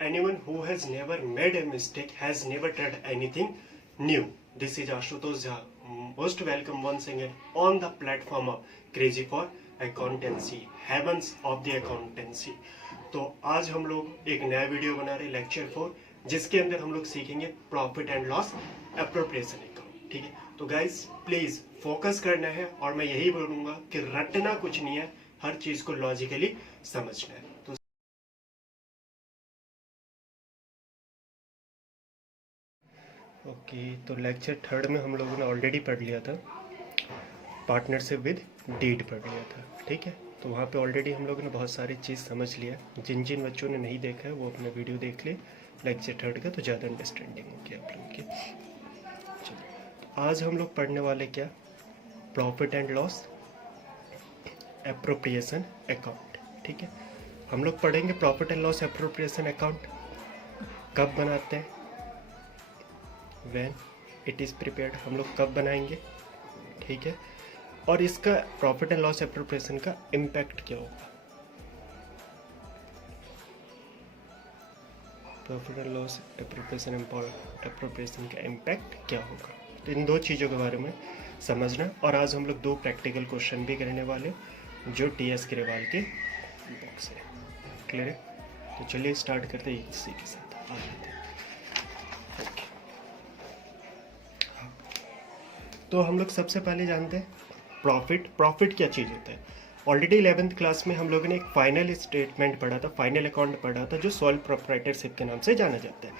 anyone who has never made a mistake has never tried anything new. This is Ashutosh Jha. Most welcome once again on the platform of Crazy for Accountancy, Heavens of the Accountancy. तो आज हम लोग एक नया video बना रहे हैं lecture 4, जिसके अंदर हम लोग सीखेंगे profit and loss appropriation account. ठीक है, तो गाइस प्लीज फोकस करना है और मैं यही बोलूंगा कि रटना कुछ नहीं है, हर चीज को लॉजिकली समझना है. तो ओके, तो लेक्चर 3 में हम लोगों ने ऑलरेडी पढ़ लिया था, पार्टनरशिप विद डीड पढ़ लिया था. ठीक है, तो वहाँ पे ऑलरेडी हम लोगों ने बहुत सारी चीज़ समझ लिया. जिन जिन बच्चों ने नहीं देखा है वो अपना वीडियो देख ले लेक्चर 3 का, तो ज़्यादा अंडरस्टैंडिंग होगी आप लोगों की. चलो, आज हम लोग पढ़ने वाले क्या, profit and loss appropriation account. ठीक है, हम लोग पढ़ेंगे profit and loss appropriation account कब बनाते हैं, व्हेन इट इज़ प्रिपेयर्ड, हम लोग कब बनाएंगे. ठीक है, और इसका प्रॉफिट एंड लॉस एप्रोप्रिएशन का इम्पैक्ट क्या होगा, प्रॉफिट एंड लॉस एप्रोप्रिएशन का इम्पैक्ट क्या होगा. तो इन दो चीज़ों के बारे में समझना. और आज हम लोग 2 प्रैक्टिकल क्वेश्चन भी करने वाले जो टीएस ग्रेवाल के बुक से. क्लियर है, तो चलिए स्टार्ट करते हैं इसी के साथ. आ जाते हैं. तो हम लोग सबसे पहले जानते हैं प्रॉफिट क्या चीज़ होता है. ऑलरेडी 11th क्लास में हम लोगों ने एक फाइनल स्टेटमेंट पढ़ा था, फाइनल अकाउंट पढ़ा था, जो सोल प्रोप्राइटरशिप के नाम से जाना जाता है.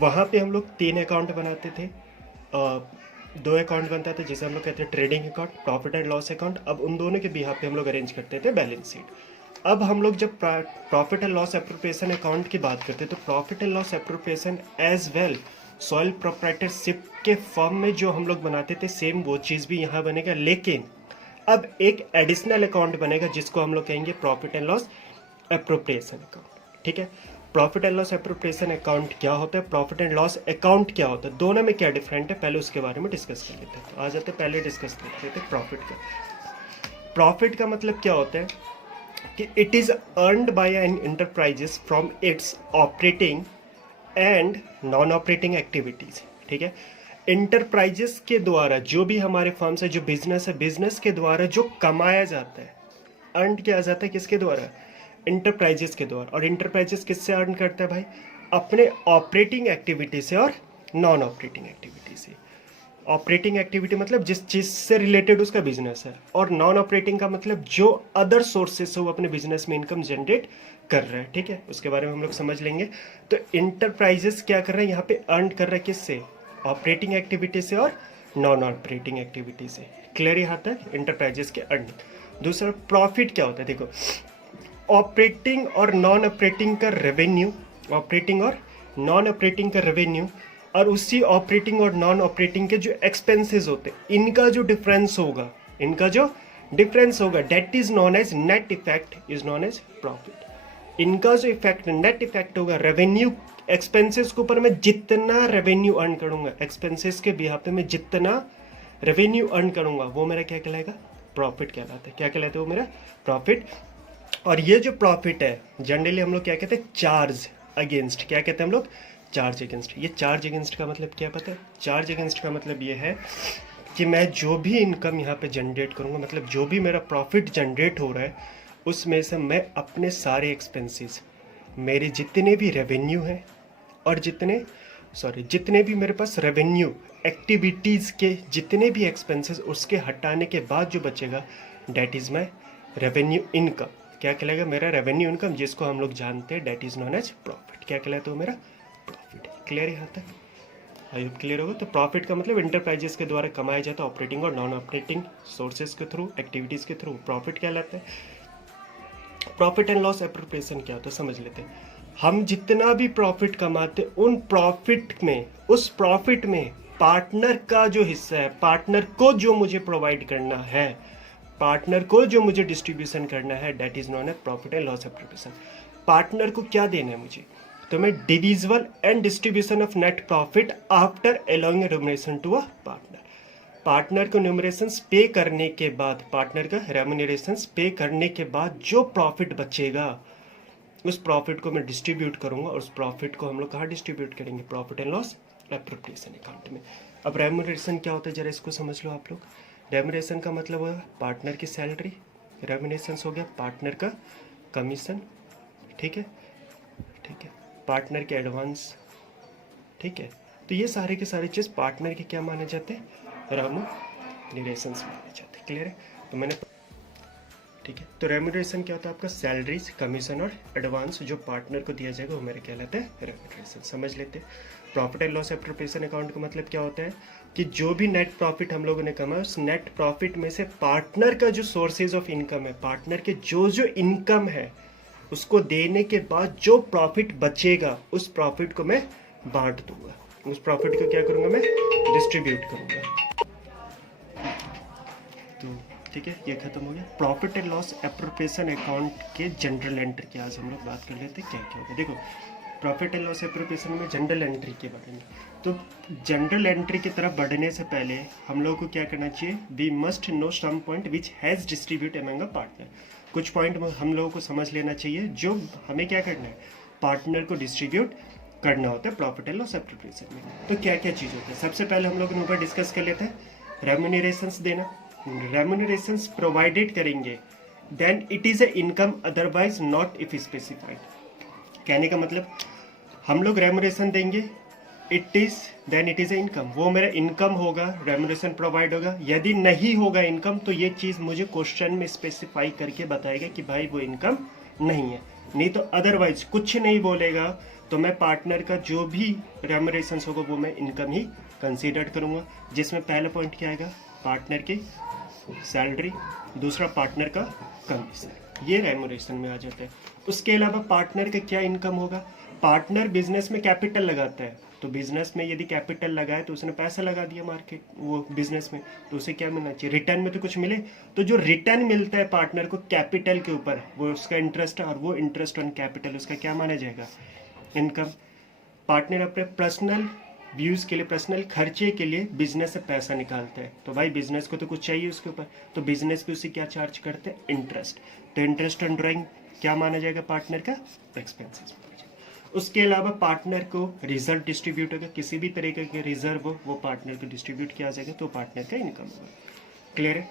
वहाँ पे हम लोग 3 अकाउंट बनाते थे, 2 अकाउंट बनता था जिसे हम लोग कहते हैं trading account, profit and loss account. अब उन दोनों के बिहाफ पे हम लोग अरेंज करते थे बैलेंस शीट. अब हम लोग जब profit and loss appropriation account की बात करते हैं तो profit and loss appropriation as well sole proprietorship के फॉर्म में जो हम लोग बनाते थे सेम वो चीज़ भी यहाँ बनेगा, लेकिन अब एक एडिशनल अकाउंट बनेगा जिसको हम लोग कहेंगे profit and loss appropriation account. ठीक है, profit and loss appropriation account क्या होता है, प्रॉफिट एंड लॉस अकाउंट क्या होता है, दोनों में क्या डिफरेंट है, पहले उसके बारे में डिस्कस कर लेते हैं. तो आ जाते हैं, पहले डिस्कस कर लेते हैं प्रॉफिट का. प्रॉफिट का मतलब क्या होता है कि it is earned by an enterprises from its operating and non operating activities. ठीक है, इंटरप्राइजेस के द्वारा जो भी हमारे फर्म्स है, जो बिजनेस है, बिजनेस के द्वारा जो कमाया जाता है, अर्न किया जाता है किसके द्वारा, इंटरप्राइजेस के द्वारा. और इंटरप्राइजेस किससे अर्न करता है भाई, अपने ऑपरेटिंग एक्टिविटी से और नॉन ऑपरेटिंग एक्टिविटी से. ऑपरेटिंग एक्टिविटी मतलब जिस चीज़ से रिलेटेड उसका बिजनेस है, और नॉन ऑपरेटिंग का मतलब जो अदर सोर्सेस से वो अपने बिजनेस में इनकम जनरेट कर रहा है. ठीक है, उसके बारे में हम लोग समझ लेंगे. तो इंटरप्राइजेस क्या कर रहे हैं यहाँ पे, अर्न कर रहा है किससे, ऑपरेटिंग एक्टिविटी से और नॉन ऑपरेटिंग एक्टिविटी से. क्लियर यहाँ तक इंटरप्राइजेस के अर्न. दूसरा प्रॉफिट क्या होता है, देखो ऑपरेटिंग और नॉन ऑपरेटिंग का रेवेन्यू, ऑपरेटिंग और नॉन ऑपरेटिंग का रेवेन्यू, और उसी ऑपरेटिंग और नॉन ऑपरेटिंग के जो एक्सपेंसेस होते हैं इनका जो डिफरेंस होगा, that is known as net effect, is known as profit. इनका जो इफेक्ट, नेट इफेक्ट होगा रेवेन्यू एक्सपेंसेस के ऊपर, मैं जितना रेवेन्यू अर्न करूंगा, एक्सपेंसेस के बिहाफ पे मैं जितना रेवेन्यू अर्न करूंगा वो मेरा क्या कहलाएगा, प्रॉफिट कहलाता है. क्या कहलाता है वो, मेरा प्रॉफिट. और ये जो प्रॉफिट है जनरली हम लोग क्या कहते हैं, चार्ज अगेंस्ट, क्या कहते हैं हम लोग, चार्ज अगेंस्ट. ये चार्ज अगेंस्ट का मतलब क्या पता है, चार्ज अगेंस्ट का मतलब ये है कि मैं जो भी इनकम यहाँ पे जनरेट करूँगा, मतलब जो भी मेरा प्रॉफिट जनरेट हो रहा है उसमें से मैं अपने सारे एक्सपेंसेस, मेरे जितने भी रेवेन्यू हैं और जितने भी मेरे पास रेवेन्यू एक्टिविटीज़ के जितने भी एक्सपेंसेस, उसके हटाने के बाद जो बचेगा that is my revenue income. क्या कहलाएगा, मेरा रेवेन्यू इनकम, जिसको हम लोग जानते हैं that is known as profit. क्या कहलाता है वो, मेरा प्रॉफिट. क्लियर यहाँ तक, आई होप क्लियर होगा. तो प्रॉफिट का मतलब इंटरप्राइजेस के द्वारा कमाया जाता है ऑपरेटिंग और नॉन ऑपरेटिंग सोर्सेज के थ्रू, एक्टिविटीज़ के थ्रू, प्रॉफिट कहलाता है. प्रॉफिट एंड लॉस एप्रोप्रिएशन क्या होता है समझ लेते हैं. हम जितना भी प्रॉफिट कमाते उन प्रॉफिट में, उस प्रॉफिट में पार्टनर का जो हिस्सा है, पार्टनर को जो मुझे प्रोवाइड करना है, पार्टनर को जो मुझे डिस्ट्रीब्यूशन करना है, that is known as profit and loss appropriation. Partner को क्या देना है मुझे, तो मैं divisible and distribution of net profit after allowing remuneration to a partner. Partner को न्यूमरेशंस पे करने के बाद, पार्टनर का रेम्युनरेशंस पे करने के बाद जो प्रॉफिट बचेगा उस प्रॉफिट को मैं डिस्ट्रीब्यूट करूंगा और उस प्रॉफिट को हम लोग कहाँ डिस्ट्रीब्यूट करेंगे, profit and loss appropriation account में। अब रेम्यूनरेशन क्या होता है जरा इसको समझ लो आप लोग। रेम्यूनरेशन का मतलब है पार्टनर की सैलरी, रेम्यूनरेशन हो गया पार्टनर का कमीशन, ठीक है, ठीक है, पार्टनर के एडवांस, ठीक है। तो ये सारे के सारे चीज़ पार्टनर के क्या माने जाते हैं, रेम्यूनरेशन माने जाते हैं। क्लियर है। तो मैंने, ठीक है, तो रेम्यूनरेशन क्या होता है आपका, सैलरीज, कमीशन और एडवांस जो पार्टनर को दिया जाएगा वो मेरे कहलाते हैं रेम्यूनरेशन। समझ लेते हैं। Profit and loss appropriation account का मतलब क्या होता है कि जो भी नेट प्रॉफिट हम लोगों ने कमाया उस नेट प्रॉफिट में से पार्टनर का जो सोर्सेज ऑफ इनकम है, पार्टनर के जो जो इनकम है उसको देने के बाद जो प्रॉफिट बचेगा उस प्रॉफिट को मैं बांट दूंगा, उस प्रॉफिट को क्या करूंगा मैं, डिस्ट्रीब्यूट करूंगा। तो ठीक है, ये खत्म हो गया। Profit and loss appropriation account के जनरल एंट्री की आज हम लोग बात कर लेते हैं क्या क्या होगा। देखो प्रॉफिट एंड लॉस एप्रोप्रिएशन में जनरल एंट्री के बारे में, तो जनरल एंट्री की तरफ बढ़ने से पहले हम लोग को क्या करना चाहिए, we must know some point which has distribute among a partner. कुछ पॉइंट हम लोगों को समझ लेना चाहिए जो हमें क्या करना है, पार्टनर को डिस्ट्रीब्यूट करना होता है प्रॉफिट एंड लॉस एप्रोप्रिएशन में। तो क्या क्या चीज़ होता है, सबसे पहले हम लोग ऊपर डिस्कस कर लेते हैं, रेम्यूनरेशंस देना, रेम्यूनरेशंस प्रोवाइडेड करेंगे then it is a income otherwise not if specified. कहने का मतलब हम लोग रेम्यूनरेशन देंगे, it is then it is a income, वो मेरा इनकम होगा, रेम्यूनरेशन प्रोवाइड होगा। यदि नहीं होगा इनकम तो ये चीज़ मुझे क्वेश्चन में स्पेसिफाई करके बताएगा कि भाई वो इनकम नहीं है, नहीं तो अदरवाइज कुछ नहीं बोलेगा तो मैं पार्टनर का जो भी रेम्यूनरेशन होगा वो मैं इनकम ही कंसीडर करूंगा, जिसमें पहला पॉइंट क्या आएगा, पार्टनर की सैलरी, दूसरा पार्टनर का कमीशन, ये रेम्यूनरेशन में आ जाता है। उसके अलावा पार्टनर का क्या इनकम होगा, पार्टनर बिजनेस में कैपिटल लगाता है, तो बिजनेस में यदि कैपिटल लगाए तो उसने पैसा लगा दिया मार्केट वो बिजनेस में, तो उसे क्या मिलना चाहिए, रिटर्न में तो कुछ मिले। तो जो रिटर्न मिलता है पार्टनर को कैपिटल के ऊपर वो उसका इंटरेस्ट है, और वो इंटरेस्ट ऑन कैपिटल उसका क्या माना जाएगा, इनकम। पार्टनर अपने पर्सनल व्यूज के लिए, पर्सनल खर्चे के लिए बिजनेस से पैसा निकालता है, तो भाई बिजनेस को तो कुछ चाहिए उसके ऊपर, तो बिजनेस पे उसे क्या चार्ज करते हैं, इंटरेस्ट। तो इंटरेस्ट ऑन ड्राइंग क्या माना जाएगा, पार्टनर का एक्सपेंसेस। उसके अलावा पार्टनर को रिजर्व डिस्ट्रीब्यूट होगा, किसी भी तरीके के रिजर्व हो वो पार्टनर को डिस्ट्रीब्यूट किया जाएगा, तो पार्टनर का इनकम होगा। क्लियर है,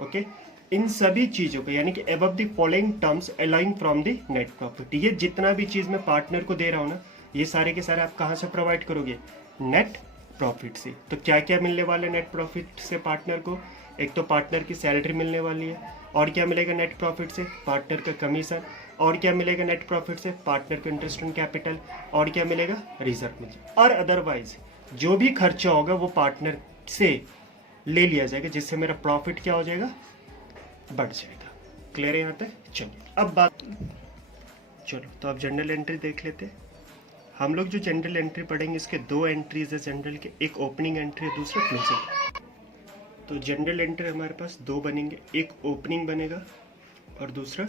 ओके। इन सभी चीज़ों को यानी कि above the following terms arising from the net profit, ये जितना भी चीज़ मैं पार्टनर को दे रहा हूँ ना, ये सारे के सारे आप कहाँ से प्रोवाइड करोगे, नेट प्रॉफिट से। तो क्या क्या मिलने वाला है नेट प्रॉफिट से पार्टनर को, एक तो पार्टनर की सैलरी मिलने वाली है, और क्या मिलेगा नेट प्रॉफिट से, पार्टनर का कमीशन, और क्या मिलेगा नेट प्रॉफिट से, पार्टनर को इंटरेस्ट ऑन कैपिटल, और क्या मिलेगा, रिजर्व मिलेगा। और अदरवाइज जो भी खर्चा होगा वो पार्टनर से ले लिया जाएगा, जिससे मेरा प्रॉफिट क्या हो जाएगा, बढ़ जाएगा। क्लियर है यहाँ तक। चलो अब बात, चलो तो अब जनरल एंट्री देख लेते हैं। हम लोग जो जनरल एंट्री पढ़ेंगे इसके दो एंट्रीज है जनरल के, एक ओपनिंग एंट्री है, दूसरा क्लोजिंग। तो जनरल एंट्री हमारे पास दो बनेंगे, एक ओपनिंग बनेगा और दूसरा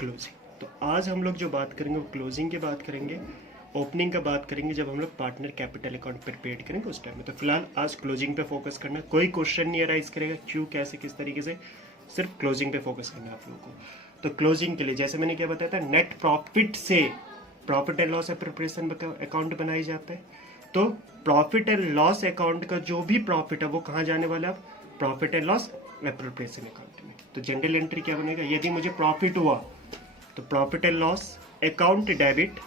क्लोजिंग। तो आज हम लोग जो बात करेंगे वो क्लोजिंग की बात करेंगे, ओपनिंग का बात करेंगे जब हम लोग पार्टनर कैपिटल अकाउंट प्रिपेयर करेंगे उस टाइम में। तो फिलहाल आज क्लोजिंग पे फोकस करना, कोई क्वेश्चन नहीं अराइज करेगा क्यों कैसे किस तरीके से, सिर्फ क्लोजिंग पे फोकस करना है आप लोगों को। तो क्लोजिंग के लिए जैसे मैंने क्या बताया था, नेट प्रॉफिट से profit and loss appropriation account बनाई जाता है। तो प्रॉफिट एंड लॉस अकाउंट का जो भी प्रॉफिट है वो कहाँ जाने वाला है, profit and loss appropriation account में। तो जनरल एंट्री क्या बनेगा, यदि मुझे प्रॉफिट हुआ तो profit and loss account debit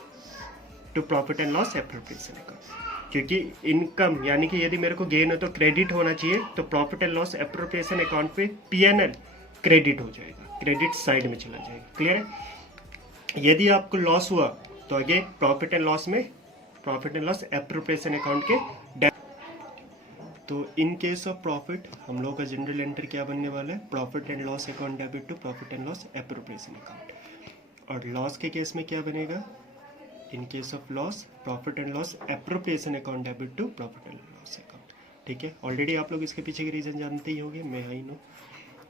to profit and loss appropriation account, क्योंकि इनकम यानी कि यदि मेरे को गेन हो तो क्रेडिट होना चाहिए, तो profit and loss appropriation account पे पीएनएल क्रेडिट हो जाएगा, क्रेडिट साइड में चला जाएगा। क्लियर है। यदि आपको लॉस हुआ तो अगेन प्रॉफिट एंड लॉस में profit and loss appropriation account के। तो इन केस ऑफ प्रॉफिट हम लोग का जनरल एंट्री क्या बनने वाला है, profit and loss account debit to profit and loss appropriation account. और लॉस के केस में क्या बनेगा, in case of loss profit and loss appropriation account debit to profit and loss account. ठीक है, ऑलरेडी आप लोग इसके पीछे के रीजन जानते ही होंगे, मैं आई नो।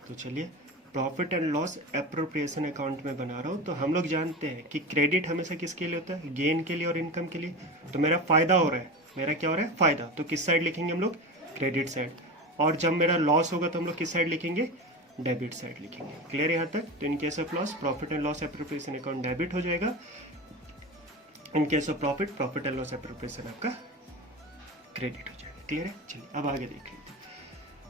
तो चलिए profit and loss appropriation account में बना रहा हूँ। तो हम लोग जानते हैं कि क्रेडिट हमेशा किसके लिए होता है, गेन के लिए और इनकम के लिए। तो मेरा फायदा हो रहा है, मेरा क्या हो रहा है, फायदा, तो किस साइड लिखेंगे हम लोग, क्रेडिट साइड। और जब मेरा लॉस होगा तो हम लोग किस साइड लिखेंगे, डेबिट साइड लिखेंगे। क्लियर यहाँ तक? तो इन case of loss profit and loss appropriation account debit हो जाएगा, इन case of profit profit and loss appropriation आपका क्रेडिट हो जाएगा। क्लियर है? चलिए अब आगे देख लेते हैं।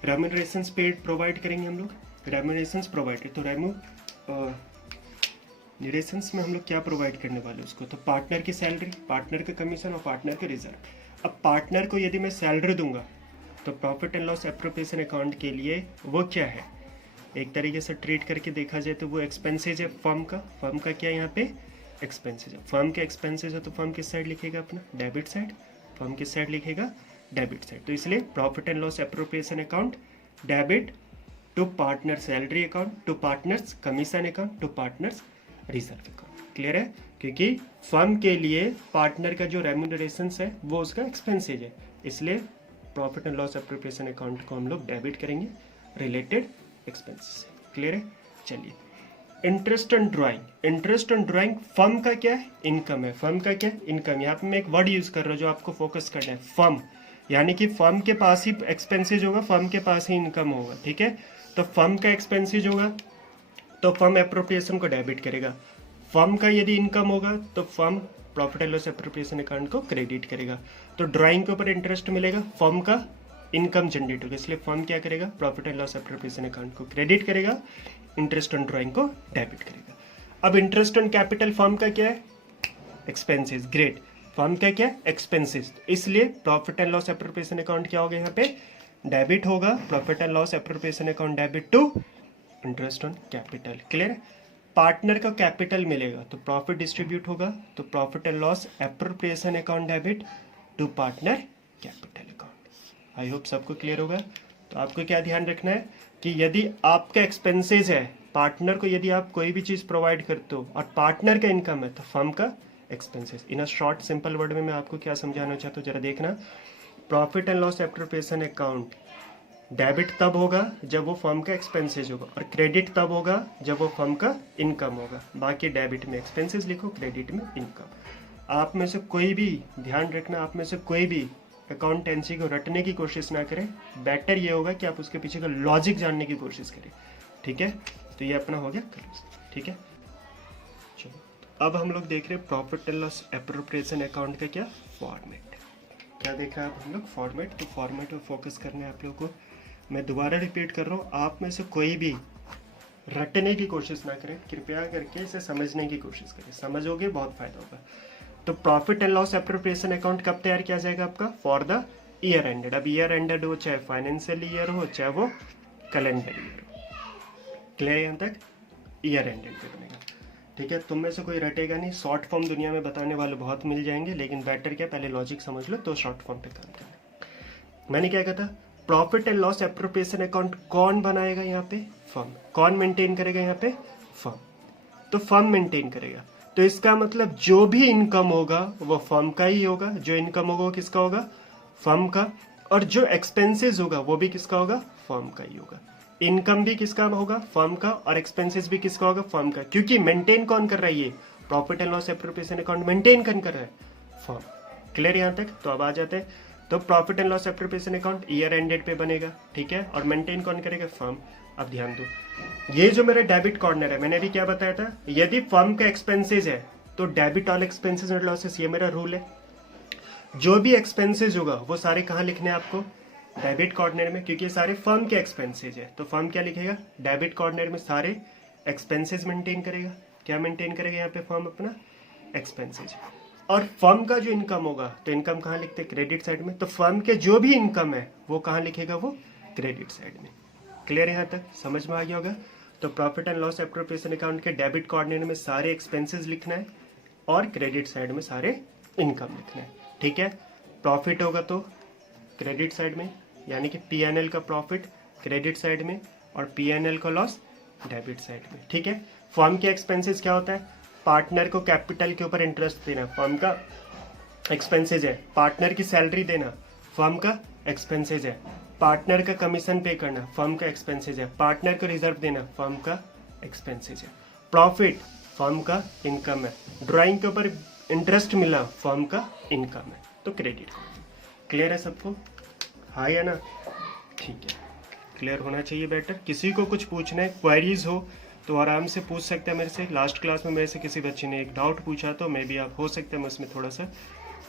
रेम्यूनरेशंस पेड प्रोवाइड करेंगे हम लोग, रेम्यूनरेशंस प्रोवाइडेड, तो रेम्यूनरेशंस में हम लोग क्या प्रोवाइड करने वाले उसको, तो पार्टनर की सैलरी, पार्टनर का कमीशन और पार्टनर का रिजर्व। अब पार्टनर को यदि मैं सैलरी दूंगा तो profit and loss appropriation account के लिए वो क्या है, एक तरीके से ट्रीट करके देखा जाए तो वो एक्सपेंसेज है फर्म का। फर्म का क्या यहाँ पे एक्सपेंसेज है, फर्म के एक्सपेंसेज है, तो फर्म किस साइड लिखेगा अपना, डेबिट साइड। फर्म किस साइड लिखेगा, डेबिट साइड। तो इसलिए profit and loss appropriation account debit to partner salary account, to partners commission account, to partners reserve account. Clear है? क्योंकि फर्म के लिए पार्टनर का जो रेम्यूनरेशन है वो उसका एक्सपेंसेज है, इसलिए profit and loss appropriation account को हम लोग डेबिट करेंगे रिलेटेड एक्सपेंसेस। क्लियर है? चलिए, interest on drawing, interest on drawing firm का क्या है, इनकम है। फर्म का क्या है, इनकम। यहाँ पे मैं एक वर्ड यूज कर रहा हूँ जो आपको फोकस करना है, फर्म, यानी कि फर्म के पास ही एक्सपेंसेज होगा, फर्म के पास ही इनकम होगा। ठीक है? तो फर्म का एक्सपेंसेज होगा तो फर्म एप्रोप्रिएशन को डेबिट करेगा, फर्म का यदि इनकम होगा तो firm profit and loss appropriation account को क्रेडिट करेगा। तो ड्राइंग के ऊपर इंटरेस्ट मिलेगा, फर्म का इनकम जनरेट होगा, इसलिए फर्म क्या करेगा, profit and loss appropriation account को क्रेडिट करेगा, इंटरेस्ट ऑन ड्राइंग को डेबिट करेगा। अब इंटरेस्ट ऑन कैपिटल फर्म का क्या है, एक्सपेंसेस। ग्रेट, फर्म का क्या है, एक्सपेंसेस, इसलिए profit and loss appropriation account क्या होगा यहाँ पे, डेबिट होगा। Profit and loss appropriation account debit to interest on capital. Clear? Partner का कैपिटल मिलेगा तो प्रॉफिट डिस्ट्रीब्यूट होगा, तो profit and loss appropriation account debit to partner capital account. I hope सबको क्लियर होगा। तो आपको क्या ध्यान रखना है कि यदि आपका एक्सपेंसेस है, पार्टनर को यदि आप कोई भी चीज़ प्रोवाइड करते हो और पार्टनर का इनकम है तो फर्म का expenses. In a short simple word में मैं आपको क्या समझाना चाहता हूँ, जरा देखना। Profit and loss appropriation account debit तब होगा जब वो फर्म का एक्सपेंसेज होगा, और क्रेडिट तब होगा जब वो फर्म का इनकम होगा। बाकी डेबिट में एक्सपेंसेस लिखो, क्रेडिट में इनकम। आप में से कोई भी, ध्यान रखना, आप में से कोई भी अकाउंटेंसी को रटने की कोशिश ना करें। बेटर ये होगा कि आप उसके पीछे का लॉजिक जानने की कोशिश करें। ठीक है? तो ये अपना हो गया क्लोज। ठीक है? चलो अब हम लोग देख रहे हैं profit and loss appropriation account का क्या फॉर्मेट। क्या देख रहे हैं आप हम लोग, फॉर्मेट। तो फॉर्मेट में फोकस करना है आप लोगों को। मैं दोबारा रिपीट कर रहा हूँ, आप में से कोई भी रटने की कोशिश ना करें, कृपया करके इसे समझने की कोशिश करें। समझोगे बहुत फायदा होगा। तो profit and loss appropriation account कब तैयार किया जाएगा आपका, फॉर द ईयर एंडेड। अब ईयर एंडेड हो, चाहे फाइनेंशियल ईयर हो, चाहे वो कैलेंडर ईयर हो। क्लियर यहाँ तक? ईयर एंडेड पे बनेगा। ठीक है? तुम में से कोई रटेगा नहीं। शॉर्ट फॉर्म दुनिया में बताने वाले बहुत मिल जाएंगे, लेकिन बेटर क्या, पहले लॉजिक समझ लो तो शॉर्ट फॉर्म पे काम करना। मैंने क्या कहा था, profit and loss appropriation account कौन बनाएगा यहाँ पे, फर्म। कौन मेंटेन करेगा यहाँ पे, फर्म। तो फर्म मेंटेन करेगा, तो इसका मतलब जो भी इनकम होगा वो फर्म का ही होगा। जो इनकम होगा वो किसका होगा, फर्म का। और जो एक्सपेंसेस होगा वो भी किसका होगा, फर्म का ही होगा। इनकम भी किसका होगा, फर्म का, और एक्सपेंसेस भी किसका होगा, फर्म का। क्योंकि मेंटेन कौन कर रहा है, ये profit and loss appropriation account maintain कौन कर रहा है, फर्म। क्लियर यहाँ तक? तो अब आ जाते हैं। तो profit and loss appropriation account year ended पे बनेगा। ठीक है? और मेंटेन कौन करेगा, फर्म। अब ध्यान दो, ये जो मेरा डेबिट कॉर्नर है, मैंने अभी क्या बताया था, यदि फर्म का एक्सपेंसेस है तो debit all expenses and losses, ये मेरा रूल है। जो भी एक्सपेंसेस होगा वो सारे कहाँ लिखने हैं आपको, डेबिट कॉर्नर में, क्योंकि ये सारे फर्म के एक्सपेंसेस है। तो फर्म क्या लिखेगा, डेबिट कॉर्नर में सारे एक्सपेंसेस मेंटेन करेगा। क्या मेंटेन करेगा यहाँ पे फर्म, अपना एक्सपेंसेस। और फर्म का जो इनकम होगा तो इनकम कहाँ लिखते हैं, क्रेडिट साइड में। तो फर्म के जो भी इनकम है वो कहाँ लिखेगा, वो क्रेडिट साइड में। क्लियर है यहाँ तक? समझ में आ गया होगा। तो profit and loss appropriation account के डेबिट कॉर्नर में सारे एक्सपेंसेस लिखना है और क्रेडिट साइड में सारे इनकम लिखना है। ठीक है? प्रॉफिट होगा तो क्रेडिट साइड में, यानी कि पीएनएल का प्रॉफिट क्रेडिट साइड में और पीएनएल का लॉस डेबिट साइड में। ठीक है? फर्म के एक्सपेंसेस क्या होता है, पार्टनर को कैपिटल के ऊपर इंटरेस्ट देना, फर्म का एक्सपेंसेस है। पार्टनर की सैलरी देना, फर्म का एक्सपेंसेस है। पार्टनर का कमीशन पे करना, फर्म का एक्सपेंसेस है। पार्टनर को रिजर्व देना, फर्म का एक्सपेंसेस है। प्रॉफिट फर्म का इनकम है। ड्राइंग के ऊपर इंटरेस्ट मिला, फर्म का इनकम है, तो क्रेडिट। क्लियर है सबको? हाँ या ना? ठीक है। क्लियर होना चाहिए बेटर। किसी को कुछ पूछना है, क्वेरीज हो तो आराम से पूछ सकते हैं मेरे से। लास्ट क्लास में मेरे से किसी बच्चे ने एक डाउट पूछा तो मे बी आप हो सकता है मैं उसमें थोड़ा सा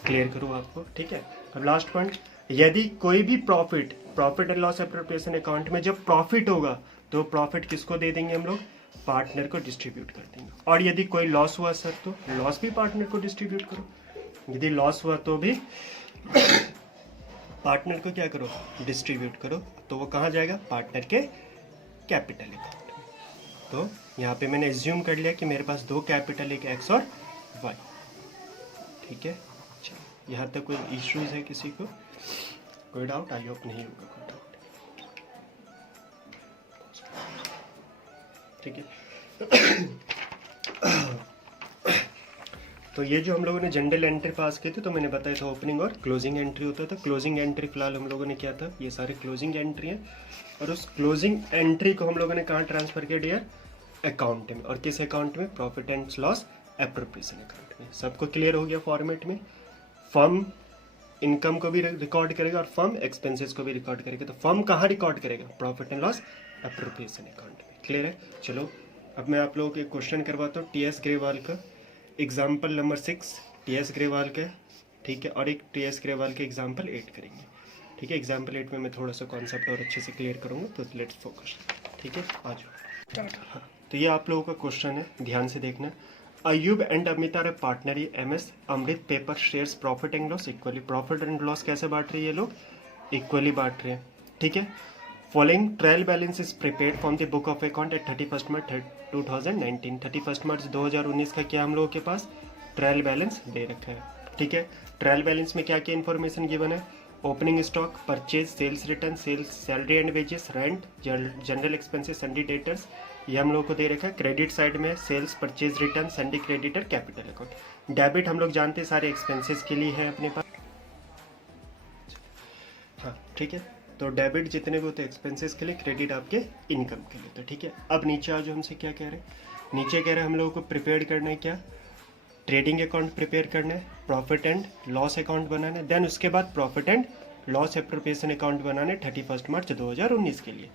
क्लियर करूँ आपको, ठीक है। अब लास्ट पॉइंट, यदि कोई भी profit and loss appropriation account में जब प्रॉफिट होगा तो प्रॉफिट किसको दे देंगे हम लोग, पार्टनर को डिस्ट्रीब्यूट कर देंगे। और यदि कोई लॉस हुआ सर तो लॉस भी पार्टनर को डिस्ट्रीब्यूट करो। यदि लॉस हुआ तो भी पार्टनर को क्या करो, डिस्ट्रीब्यूट करो। तो वो कहाँ जाएगा, पार्टनर के कैपिटल अकाउंट में। तो यहाँ पे मैंने एज्यूम कर लिया कि मेरे पास दो कैपिटल, एक एक्स और वाई, ठीक है। चलो यहाँ तक कोई इश्यूज है किसी को, कोई डाउट? आई होप नहीं होगा कोई डाउट, ठीक है। तो ये जो हम लोगों ने जनरल एंट्री पास की थी, तो मैंने बताया था ओपनिंग और क्लोजिंग एंट्री होता था। क्लोजिंग एंट्री फिलहाल हम लोगों ने किया था, ये सारे क्लोजिंग एंट्री हैं। और उस क्लोजिंग एंट्री को हम लोगों ने कहाँ ट्रांसफर किया डियर, अकाउंट में। और किस अकाउंट में, profit and loss appropriation account में। सबको क्लियर हो गया फॉर्मेट में। फर्म इनकम को भी रिकॉर्ड करेगा और फर्म एक्सपेंसेस को भी रिकॉर्ड करेगा। तो फर्म कहाँ रिकॉर्ड करेगा, profit and loss appropriation account में। क्लियर है? चलो अब मैं आप लोगों को एक क्वेश्चन करवाता हूँ टी.एस. ग्रेवाल का, एग्जाम्पल नंबर 6 टी.एस. ग्रेवाल का, ठीक है। और एक टी.एस. ग्रेवाल के एग्जाम्पल 8 करेंगे, ठीक है। एग्जाम्पल 8 में मैं थोड़ा सा कॉन्सेप्ट और अच्छे से क्लियर करूँगा, तो लेट्स फोकस, ठीक है। आ जाओ। हाँ, तो ये आप लोगों का क्वेश्चन है, ध्यान से देखना। Ayub and Amit are partner M S Amrit paper shares profit and loss equally. Profit and loss कैसे बांट रहे हैं ये लोग, इक्वली बांट रहे हैं, ठीक है। Following trial balance is prepared from the book of account at 31 मार्च 2019। 31 मार्च 2019 का क्या हम लोगों के पास ट्रायल बैलेंस दे रखा है, ठीक है। ट्रायल बैलेंस में क्या क्या इन्फॉर्मेशन गिवन है, opening stock, purchase, sales return, sales, salary and wages, rent, general expenses, sundry debtors, ये हम लोग को दे रखा है। क्रेडिट साइड में sales, purchase, return, sundry creditor, capital account. Debit हम लोग जानते हैं सारे एक्सपेंसेस के लिए है अपने पास, हाँ, ठीक है। तो डेबिट जितने भी होते हैं एक्सपेंसेस के लिए, क्रेडिट आपके इनकम के लिए, तो ठीक है। अब नीचे आज हमसे क्या कह रहे हैं, नीचे कह रहे हैं हम लोगों को प्रिपेयर करना है क्या, ट्रेडिंग अकाउंट प्रिपेयर करना है, प्रॉफिट एंड लॉस अकाउंट बनाना है, देन उसके बाद profit and loss appropriation account बनाना है 31 मार्च 2019 के लिए।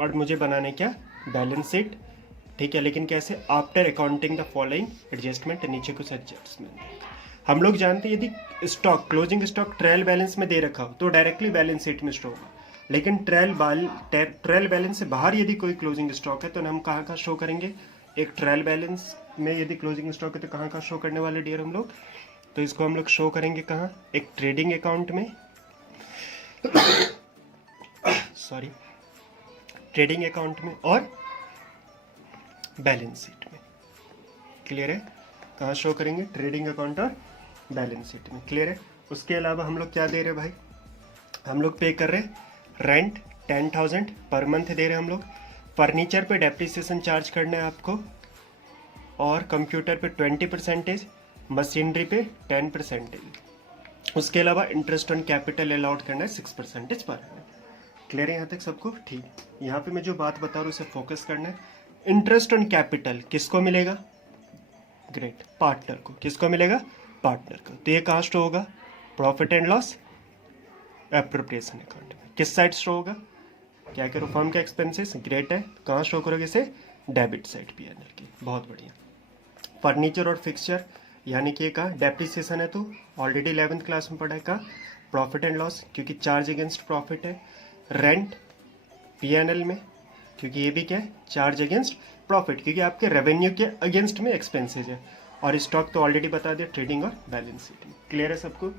और मुझे बनाना है क्या, बैलेंस शीट, ठीक है। लेकिन कैसे, after accounting the following adjustment, नीचे कुछ एडजस्टमेंट। हम लोग जानते हैं यदि stock, closing stock trial balance में दे रखा हो तो डायरेक्टली बैलेंस शीट में शो होगा। लेकिन ट्रायल बैलेंस से बाहर यदि कोई क्लोजिंग स्टॉक है तो हम कहाँ का शो करेंगे, एक ट्रायल बैलेंस में यदि क्लोजिंग स्टॉक है तो कहाँ का शो करने वाले डियर हम लोग, तो इसको हम लोग शो करेंगे कहाँ, एक ट्रेडिंग अकाउंट में सॉरी, ट्रेडिंग अकाउंट में और बैलेंस शीट में। क्लियर है? कहाँ शो करेंगे, ट्रेडिंग अकाउंट और बैलेंस शीट में। क्लियर है? उसके अलावा हम लोग क्या दे रहे हैं भाई, हम लोग पे कर रहे हैं रेंट 10,000 पर मंथ दे रहे हैं हम लोग। फर्नीचर पे डेप्रिसिएशन चार्ज करना है आपको, और कंप्यूटर पे 20%, मशीनरी पे 10%। उसके अलावा इंटरेस्ट ऑन कैपिटल अलाउड करना है 6% पर एनम। क्लियर है यहाँ तक सबको? ठीक। यहाँ पे मैं जो बात बता रहा हूँ उसे फोकस करना है। इंटरेस्ट ऑन कैपिटल किसको मिलेगा, ग्रेट, पार्टनर को। किसको मिलेगा, पार्टनर को। तो ये कहाँ स्टोर होगा, profit and loss appropriation account में। किस साइड शो होगा, क्या करो, फर्म का एक्सपेंसेस, ग्रेट है। कहाँ शो करोगे इसे, डेबिट साइड पीएनएल की, बहुत बढ़िया। फर्नीचर और फिक्सचर यानी कि का डेप्रिसिएशन है तो ऑलरेडी 11th क्लास में पढ़ा है। का प्रॉफिट एंड लॉस क्योंकि चार्ज अगेंस्ट प्रॉफिट है। रेंट पीएनएल में क्योंकि ये भी क्या है, चार्ज अगेंस्ट प्रॉफिट क्योंकि आपके रेवेन्यू के अगेंस्ट में एक्सपेंसेज है। और स्टॉक तो ऑलरेडी बता दिया, ट्रेडिंग और बैलेंस शीट में। क्लियर है सबको?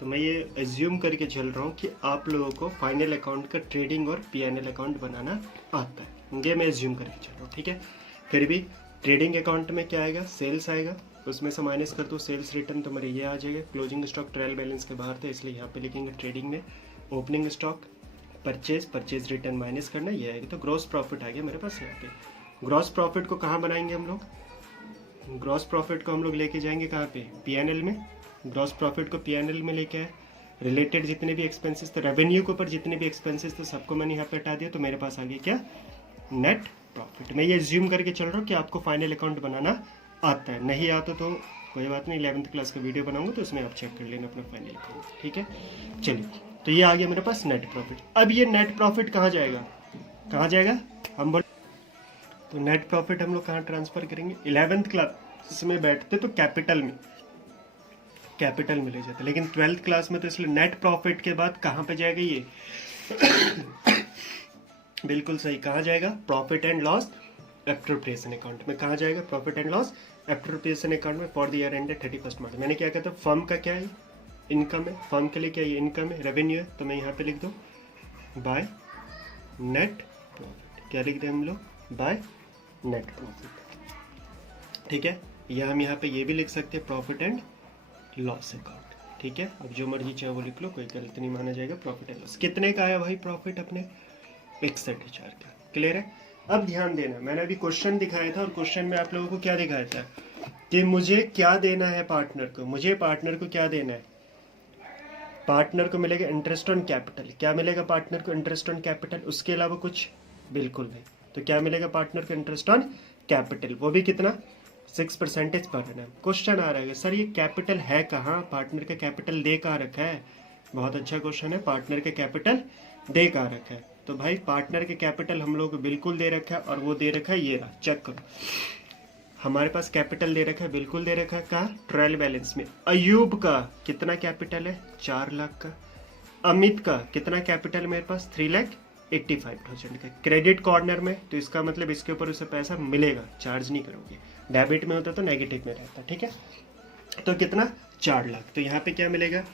तो मैं ये एज्यूम करके चल रहा हूँ कि आप लोगों को फाइनल अकाउंट का ट्रेडिंग और पीएनएल अकाउंट बनाना आता है, ये मैं एज्यूम करके चल रहा हूँ, ठीक है। फिर भी ट्रेडिंग अकाउंट में क्या आएगा, सेल्स आएगा, उसमें से माइनस कर दो सेल्स रिटर्न तो मेरे ये आ जाएगा। क्लोजिंग स्टॉक ट्रायल बैलेंस के बाहर थे इसलिए यहाँ पे लिखेंगे ट्रेडिंग में। Opening stock, purchase return minus करना, ये आएगा। तो ग्रॉस प्रॉफिट आ गया मेरे पास यहाँ पे। ग्रॉस प्रॉफिट को कहाँ बनाएंगे हम लोग, ग्रॉस प्रॉफिट को हम लोग लेके जाएंगे कहाँ पे, पीएनएल में। ग्रॉस प्रॉफिट को पीएनएल में लेके आए, रिलेटेड जितने भी एक्सपेंसेस थे, रेवेन्यू के ऊपर जितने भी एक्सपेंसेस थे सबको मैंने यहाँ पे हटा दिया, तो मेरे पास आ गया क्या, नेट प्रॉफिट। मैं ये एज्यूम करके चल रहा हूँ कि आपको फाइनल अकाउंट बनाना आता है, नहीं आता तो कोई बात नहीं, 11th क्लास का वीडियो बनाऊंगा तो उसमें आप चेक कर लेना अपना फाइनल अकाउंट, ठीक है। चलिए, तो ये आ गया मेरे पास नेट प्रॉफिट। अब ये नेट प्रॉफिट कहाँ जाएगा, कहाँ जाएगा हम बोल, तो नेट प्रॉफिट हम लोग कहाँ ट्रांसफर करेंगे, 11th क्लास में बैठते तो कैपिटल में ले जाते, लेकिन 12th क्लास में तो इसलिए नेट प्रॉफिट के बाद कहाँ पे जाएगा ये बिल्कुल सही, कहाँ जाएगा, profit and loss after operation account में। कहाँ जाएगा, profit and loss after operation account में फॉर द ईयर एंड 31 मार्च। मैंने क्या कहता है, फर्म का क्या है, इनकम है, फर्म के लिए क्या है, इनकम है, रेवेन्यू है, तो मैं यहाँ पे लिख दूँ बाय नेट प्रॉफिट। क्या लिख दें हम लोग, बाय नेट प्रॉफिट, ठीक है। या हम यहाँ पे ये भी लिख सकते हैं प्रॉफिट एंड लॉस अकाउंट, ठीक है। अब जो मर्जी चाहे वो लिख लो, कोई गलत नहीं माना जाएगा। प्रॉफिट एंड लॉस कितने का आया भाई प्रॉफिट अपने, 61,000 का, क्लियर है। अब ध्यान देना, मैंने अभी क्वेश्चन दिखाया था और क्वेश्चन में आप लोगों को क्या दिखाया था कि मुझे क्या देना है पार्टनर को, मुझे पार्टनर को क्या देना है, पार्टनर को मिलेगा इंटरेस्ट ऑन कैपिटल। क्या मिलेगा पार्टनर को, इंटरेस्ट ऑन कैपिटल, उसके अलावा कुछ बिल्कुल नहीं। तो क्या मिलेगा पार्टनर को, इंटरेस्ट ऑन कैपिटल, वो भी कितना, 6% पर एनम। क्वेश्चन आ रहा है सर ये कैपिटल है कहाँ, पार्टनर का कैपिटल दे कहाँ रखा है, बहुत अच्छा क्वेश्चन है, पार्टनर का कैपिटल दे कहाँ रखा है। तो भाई पार्टनर के कैपिटल हम लोग को बिल्कुल दे रखा है, और वो दे रखा है ये रहा, चेक करो, हमारे पास कैपिटल दे रखा है, बिल्कुल दे रखा है, कहाँ, ट्रायल बैलेंस में। अयूब का कितना कैपिटल है, 4 लाख का। अमित का कितना कैपिटल मेरे पास, 3,85,000 का। क्रेडिट कॉर्नर में, तो इसका मतलब इसके ऊपर उसे पैसा मिलेगा, चार्ज नहीं करोगे। डेबिट में होता तो नेगेटिव में रहता, ठीक है। तो कितना, 4 लाख। तो यहाँ पे क्या मिलेगा,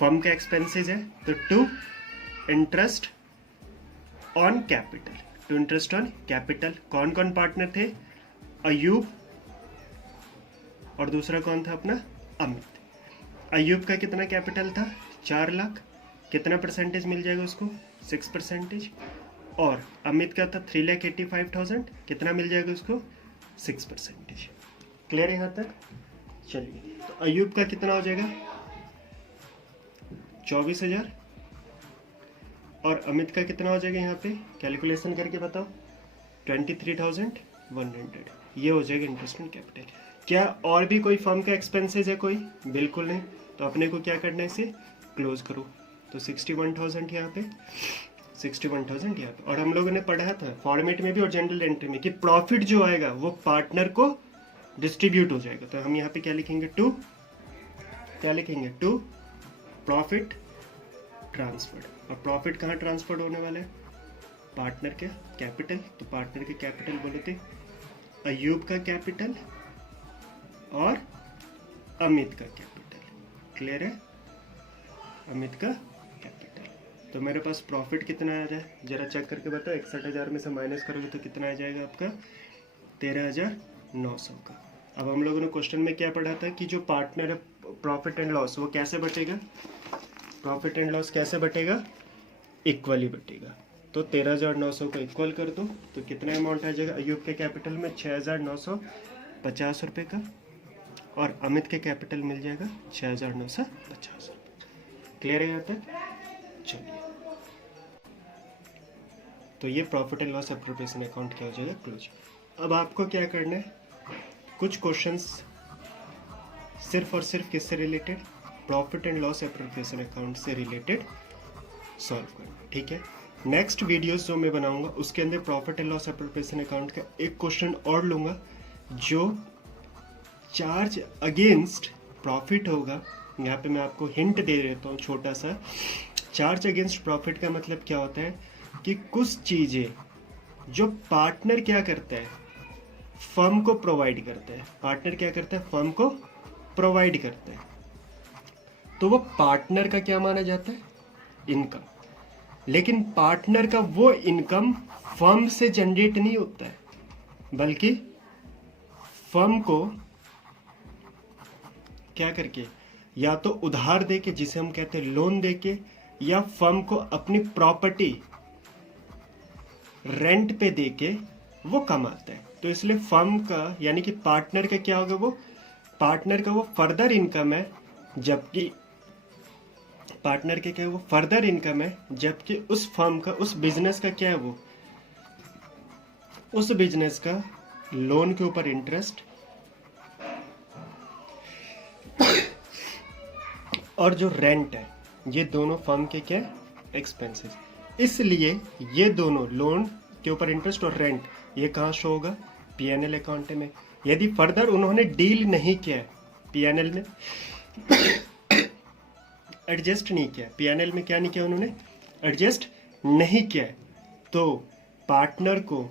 फर्म का एक्सपेंसेस है, तो to interest on capital, to interest on capital. कौन कौन पार्टनर थे, अयूब और दूसरा कौन था अपना, अमित। अयूब का कितना कैपिटल था, 4 लाख, कितना परसेंटेज मिल जाएगा उसको, 6%। और अमित का था 3,85,000, कितना मिल जाएगा उसको, 6%। क्लियर है यहाँ तक। चलिए, तो अयूब का कितना हो जाएगा, 24,000, और अमित का कितना हो जाएगा, यहाँ पे कैलकुलेशन करके बताओ, 23,100। ये हो जाएगा इंटरेस्ट ऑन कैपिटल। क्या और भी कोई फर्म का एक्सपेंसेस है कोई, बिल्कुल नहीं। तो अपने को क्या करना है, इसे क्लोज करो। तो 61,000 यहाँ पे, 61,000 यहाँ पे। और हम लोगों ने पढ़ा था फॉर्मेट में भी और जनरल एंट्री में कि प्रॉफिट जो आएगा वो पार्टनर को डिस्ट्रीब्यूट हो जाएगा। तो हम यहाँ पे क्या लिखेंगे, टू, क्या लिखेंगे, टू प्रॉफिट ट्रांसफर। और प्रॉफिट कहाँ ट्रांसफर होने वाला है, पार्टनर के कैपिटल। तो पार्टनर के कैपिटल बोले थे अयूब का कैपिटल और अमित का कैपिटल, क्लियर है, अमित का कैपिटल। तो मेरे पास प्रॉफिट कितना आ जाए, जरा चेक करके बताओ। 61,000 में से माइनस करोगे तो कितना आ जाएगा आपका, 13,900 का। अब हम लोगों ने क्वेश्चन में क्या पढ़ा था कि जो पार्टनर है प्रॉफिट एंड लॉस, वो कैसे बटेगा, प्रॉफिट एंड लॉस कैसे बटेगा, इक्वली बटेगा। तो 13,900 को इक्वल कर दो तो कितना अमाउंट आ जाएगा, अयूब के कैपिटल में 6,950 रुपये का, और अमित के कैपिटल मिल जाएगा 6,950। क्लियर है यहाँ तक। चलिए, तो ये profit and loss appropriation account क्या हो जाएगा, क्लोज। अब आपको क्या करना है, कुछ क्वेश्चंस सिर्फ और सिर्फ किससे related, profit and loss appropriation account से रिलेटेड सॉल्व करना, ठीक है। नेक्स्ट वीडियोस जो मैं बनाऊंगा उसके अंदर profit and loss appropriation account का एक क्वेश्चन और लूंगा जो चार्ज अगेंस्ट प्रॉफिट होगा। यहाँ पे मैं आपको हिंट दे देता हूँ छोटा सा। चार्ज अगेंस्ट प्रॉफिट का मतलब क्या होता है कि कुछ चीज़ें जो पार्टनर क्या करता है, फर्म को प्रोवाइड करता है, पार्टनर क्या करता है, फर्म को प्रोवाइड करता है, तो वो पार्टनर का क्या माना जाता है, इनकम। लेकिन पार्टनर का वो इनकम फर्म से जनरेट नहीं होता है, बल्कि फर्म को क्या करके, या तो उधार देके, जिसे हम कहते हैं लोन देके, या फर्म को अपनी प्रॉपर्टी रेंट पे देके वो कमाता है। तो इसलिए फर्म का यानी कि पार्टनर का क्या होगा, वो पार्टनर का वो फर्दर इनकम है, जबकि पार्टनर के क्या है, वो फर्दर इनकम है, जबकि उस फर्म का, उस बिजनेस का क्या है, वो उस बिजनेस का लोन के ऊपर इंटरेस्ट और जो रेंट है, ये दोनों फर्म के क्या एक्सपेंसेस। इसलिए ये दोनों लोन के ऊपर इंटरेस्ट और रेंट ये कहाँ शो होगा, पीएनएल अकाउंट में। यदि फर्दर उन्होंने डील नहीं किया है पीएनएल में, एडजस्ट नहीं किया, पीएनएल में क्या नहीं किया उन्होंने, एडजस्ट नहीं किया है, तो पार्टनर को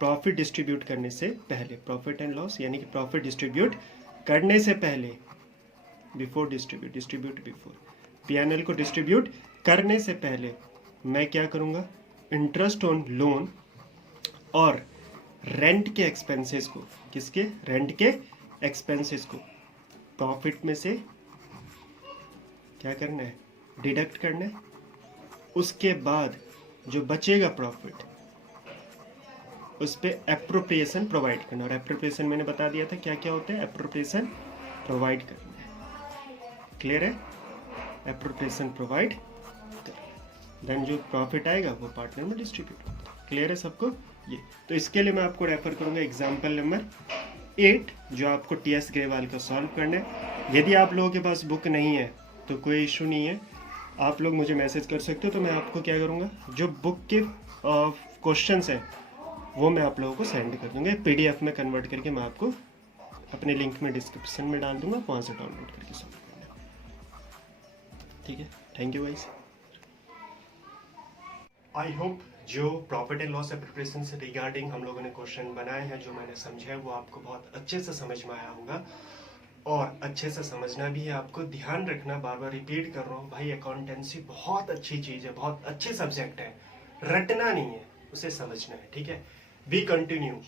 प्रॉफिट डिस्ट्रीब्यूट करने से पहले, प्रॉफिट एंड लॉस यानी कि प्रॉफिट डिस्ट्रीब्यूट करने से पहले, बिफोर डिस्ट्रीब्यूट बिफोर, पीएनएल को डिस्ट्रीब्यूट करने से पहले मैं क्या करूंगा, इंटरेस्ट ऑन लोन और रेंट के एक्सपेंसेस को, किसके, रेंट के एक्सपेंसेस को प्रॉफिट में से क्या करना है, डिडक्ट करना है। उसके बाद जो बचेगा प्रॉफिट उस पर एप्रोप्रिएशन प्रोवाइड करना, और एप्रोप्रिएशन मैंने बता दिया था क्या क्या होता है, एप्रोप्रिएशन प्रोवाइड करना है। क्लियर है, एप्रोप्रिएशन प्रोवाइड कर, देन जो प्रॉफिट आएगा वो पार्टनर में डिस्ट्रीब्यूट होगा। क्लियर है सबको ये। तो इसके लिए मैं आपको रेफर करूंगा एग्जाम्पल नंबर 8 जो आपको टीएस ग्रेवाल का सॉल्व करना है। यदि आप लोगों के पास बुक नहीं है तो कोई इशू नहीं है, आप लोग मुझे मैसेज कर सकते हो, तो मैं आपको क्या करूँगा, जो बुक के क्वेश्चंस हैं वो मैं आप लोगों को सेंड कर दूंगा, पीडीएफ में कन्वर्ट करके मैं आपको अपने लिंक में डिस्क्रिप्शन में डाल दूंगा, वहाँ से डाउनलोड करके सॉल्व करना। ठीक है, thank you guys. I hope जो प्रॉफिट एंड लॉस एप्रोप्रिएशन से रिगार्डिंग हम लोगों ने क्वेश्चन बनाए हैं, जो मैंने समझा है वो आपको बहुत अच्छे से समझ में आया होगा, और अच्छे से समझना भी है आपको। ध्यान रखना, बार बार रिपीट कर रहा हूँ भाई, अकाउंटेंसी बहुत अच्छी चीज़ है, बहुत अच्छे सब्जेक्ट है, रटना नहीं है, उसे समझना है। ठीक है, बी कंटिन्यू।